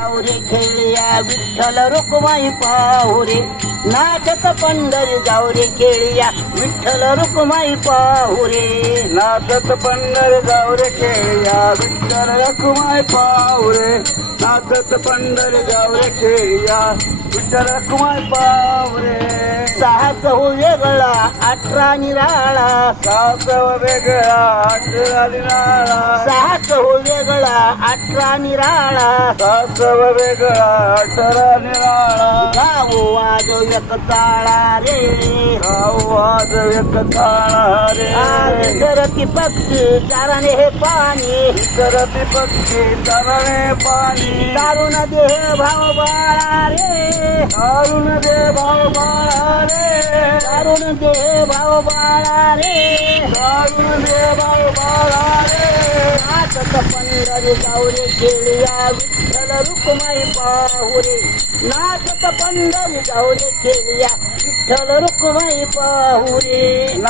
जाऊरे खेळिया विठ्ठल रुक्माई पाहुरे नाचत पंढरी जाऊरे खेळिया विठ्ठल रुक्माई पाहुरे नाचत पंढर जावरे खेळ्या विठ्ठल रखुमाय पावरे. नाचत पंढर जावरे खेळ्या विठ्ठल रखुमाय पावरे. साहस हो वेगळा अठरा निराळा. सासव वेगळा हो वेगळा अठरा निराळा. सासव वेगळा अठरा निराळा. गावो आज एक ताळा रे. आवाज व्यक्त रे. आज सरती पक्षी चाराने हे पाणी. करती पक्षी तरणे पाणी. दारुण देह भाव बाळा रे. दारुण दे भाव बाळा रे. दारुण रे दे भाव बाळा रे. जाऊरे खेळिया विठ्ठल रुक्माई पाहुरे नाचत पंढरी जाऊरे खेळिया विठ्ठल रुक्माई पाहुरे